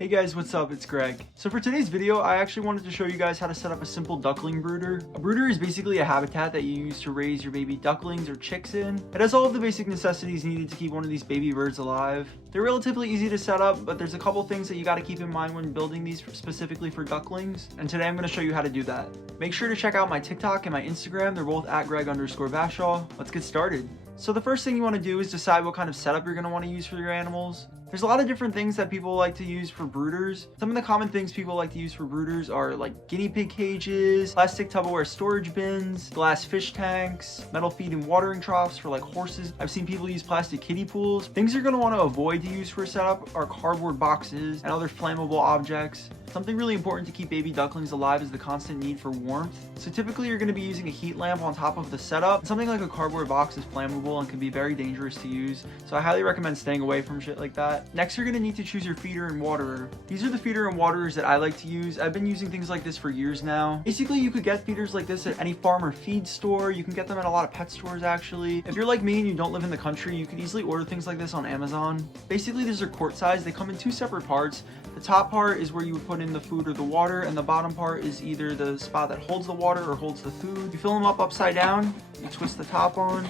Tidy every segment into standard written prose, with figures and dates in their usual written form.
Hey guys, what's up? It's Greg. So for today's video, I actually wanted to show you guys how to set up a simple duckling brooder. A brooder is basically a habitat that you use to raise your baby ducklings or chicks in. It has all of the basic necessities needed to keep one of these baby birds alive. They're relatively easy to set up, but there's a couple things that you got to keep in mind when building these specifically for ducklings. And today I'm going to show you how to do that. Make sure to check out my TikTok and my Instagram. They're both at Greg_Bashaw. Let's get started. So the first thing you want to do is decide what kind of setup you're going to want to use for your animals. There's a lot of different things that people like to use for brooders. Some of the common things people like to use for brooders are like guinea pig cages, plastic Tupperware storage bins, glass fish tanks, metal feed and watering troughs for like horses. I've seen people use plastic kiddie pools. Things you're going to want to avoid to use for a setup are cardboard boxes and other flammable objects. Something really important to keep baby ducklings alive is the constant need for warmth. So typically you're going to be using a heat lamp on top of the setup. Something like a cardboard box is flammable and can be very dangerous to use, so I highly recommend staying away from shit like that. Next, you're going to need to choose your feeder and waterer. These are the feeder and waterers that I like to use. I've been using things like this for years now. Basically, you could get feeders like this at any farm or feed store. You can get them at a lot of pet stores actually. If you're like me and you don't live in the country, you could easily order things like this on Amazon. Basically, these are quart size. They come in two separate parts. The top part is where you would put in the food or the water, and the bottom part is either the spot that holds the water or holds the food. You fill them up upside down, you twist the top on,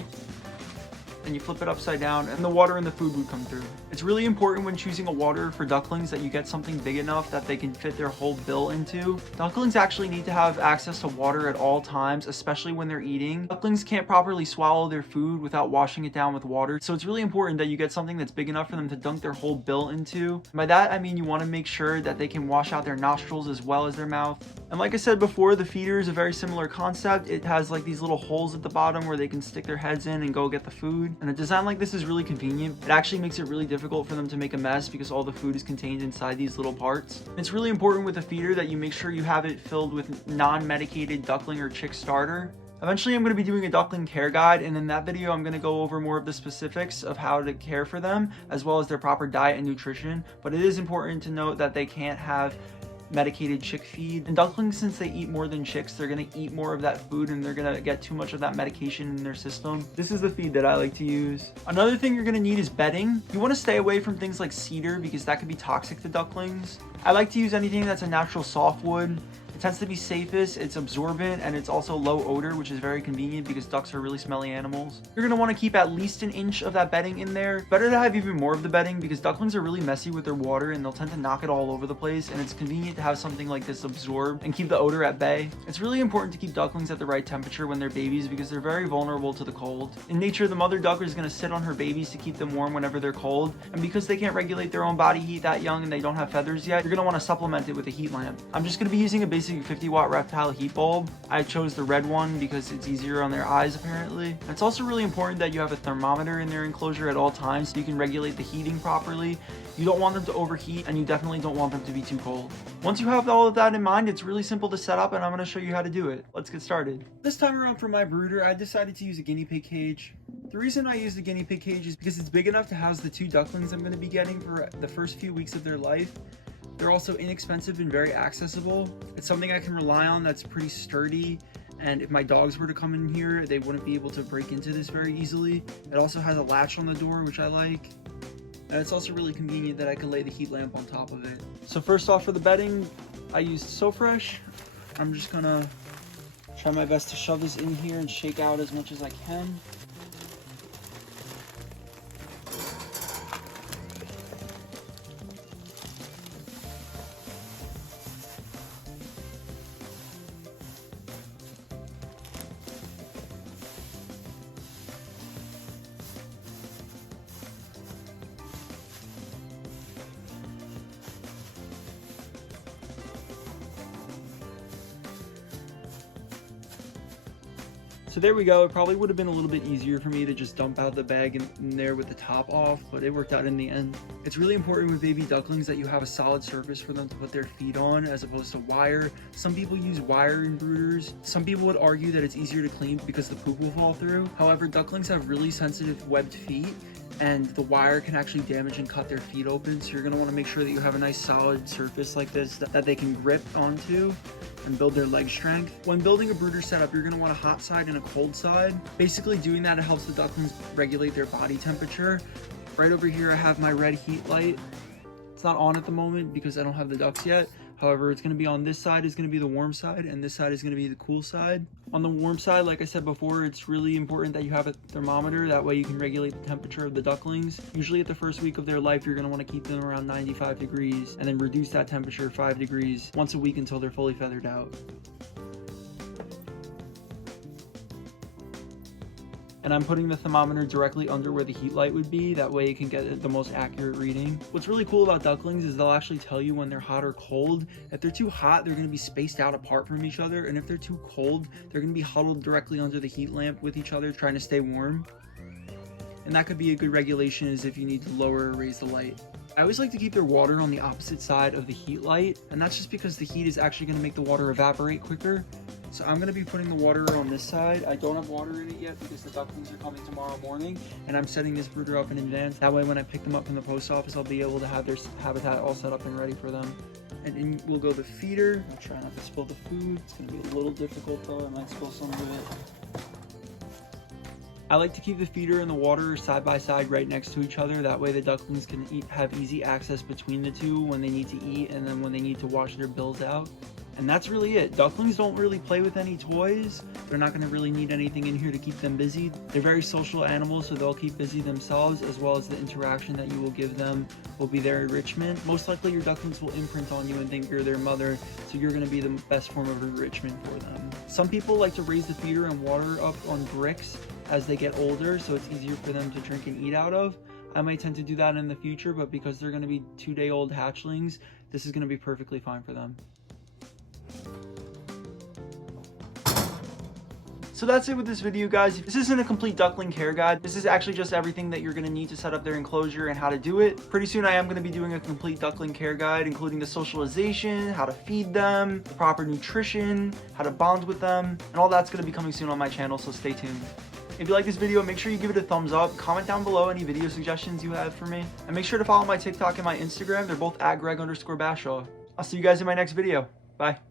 and you flip it upside down, and the water and the food would come through. It's really important when choosing a water for ducklings that you get something big enough that they can fit their whole bill into. Ducklings actually need to have access to water at all times, especially when they're eating. Ducklings can't properly swallow their food without washing it down with water, so it's really important that you get something that's big enough for them to dunk their whole bill into. By that, I mean you want to make sure that they can wash out their nostrils as well as their mouth. And like I said before, the feeder is a very similar concept. It has like these little holes at the bottom where they can stick their heads in and go get the food. And a design like this is really convenient. It actually makes it really difficult for them to make a mess because all the food is contained inside these little parts. It's really important with a feeder that you make sure you have it filled with non-medicated duckling or chick starter. Eventually I'm going to be doing a duckling care guide, and in that video I'm going to go over more of the specifics of how to care for them as well as their proper diet and nutrition. But it is important to note that they can't have medicated chick feed. And ducklings, since they eat more than chicks, they're going to eat more of that food and they're going to get too much of that medication in their system. This is the feed that I like to use. Another thing you're going to need is bedding. You want to stay away from things like cedar because that can be toxic to ducklings. I like to use anything that's a natural softwood. It tends to be safest, it's absorbent, and it's also low odor, which is very convenient because ducks are really smelly animals. You're going to want to keep at least an inch of that bedding in there. Better to have even more of the bedding because ducklings are really messy with their water and they'll tend to knock it all over the place, and it's convenient to have something like this absorb and keep the odor at bay. It's really important to keep ducklings at the right temperature when they're babies because they're very vulnerable to the cold. In nature, the mother duck is going to sit on her babies to keep them warm whenever they're cold, and because they can't regulate their own body heat that young and they don't have feathers yet, you're going to want to supplement it with a heat lamp. I'm just going to be using a basic 50-watt reptile heat bulb. I chose the red one because it's easier on their eyes apparently. And it's also really important that you have a thermometer in their enclosure at all times so you can regulate the heating properly. You don't want them to overheat, and you definitely don't want them to be too cold. Once you have all of that in mind, it's really simple to set up, and I'm going to show you how to do it. Let's get started. This time around for my brooder, I decided to use a guinea pig cage. The reason I use the guinea pig cage is because it's big enough to house the two ducklings I'm going to be getting for the first few weeks of their life. They're also inexpensive and very accessible. It's something I can rely on that's pretty sturdy, and if my dogs were to come in here, they wouldn't be able to break into this very easily. It also has a latch on the door, which I like. And it's also really convenient that I can lay the heat lamp on top of it. So first off, for the bedding, I used So Fresh. I'm just gonna try my best to shove this in here and shake out as much as I can. So there we go. It probably would have been a little bit easier for me to just dump out the bag in there with the top off, but it worked out in the end. It's really important with baby ducklings that you have a solid surface for them to put their feet on as opposed to wire. Some people use wire in brooders. Some people would argue that it's easier to clean because the poop will fall through. However, ducklings have really sensitive webbed feet, and the wire can actually damage and cut their feet open. So you're going to want to make sure that you have a nice solid surface like this that they can grip onto and build their leg strength. When building a brooder setup, you're going to want a hot side and a cold side. Basically doing that, it helps the ducklings regulate their body temperature. Right over here I have my red heat light. It's not on at the moment because I don't have the ducks yet. However, it's going to be on this side is going to be the warm side, and this side is going to be the cool side. On the warm side, like I said before, it's really important that you have a thermometer. That way you can regulate the temperature of the ducklings. Usually at the first week of their life, you're going to want to keep them around 95 degrees and then reduce that temperature 5 degrees once a week until they're fully feathered out. And I'm putting the thermometer directly under where the heat light would be. That way you can get the most accurate reading. What's really cool about ducklings is they'll actually tell you when they're hot or cold. If they're too hot, they're going to be spaced out apart from each other. And if they're too cold, they're going to be huddled directly under the heat lamp with each other, trying to stay warm. And that could be a good regulation, is if you need to lower or raise the light. I always like to keep their water on the opposite side of the heat light. And that's just because the heat is actually going to make the water evaporate quicker. So I'm going to be putting the water on this side. I don't have water in it yet because the ducklings are coming tomorrow morning, and I'm setting this brooder up in advance. That way when I pick them up from the post office, I'll be able to have their habitat all set up and ready for them. And in will go the feeder. I'll try not to spill the food. It's going to be a little difficult though. I might spill some of it. I like to keep the feeder and the water side by side right next to each other. That way the ducklings can have easy access between the two when they need to eat and then when they need to wash their bills out. And that's really it. Ducklings don't really play with any toys. They're not going to really need anything in here to keep them busy. They're very social animals, so they'll keep busy themselves, as well as the interaction that you will give them will be their enrichment. Most likely your ducklings will imprint on you and think you're their mother, so you're going to be the best form of enrichment for them. Some people like to raise the feeder and water up on bricks as they get older, so it's easier for them to drink and eat out of. I might tend to do that in the future, but because they're going to be 2-day-old hatchlings, this is going to be perfectly fine for them. So that's it with this video, guys. This isn't a complete duckling care guide. This is actually just everything that you're going to need to set up their enclosure and how to do it. Pretty soon I am going to be doing a complete duckling care guide, including the socialization, how to feed them, the proper nutrition, how to bond with them, and all that's going to be coming soon on my channel, so stay tuned. If you like this video, make sure you give it a thumbs up, comment down below any video suggestions you have for me, and make sure to follow my TikTok and my Instagram. They're both at Greg_Bashaw. I'll see you guys in my next video. Bye.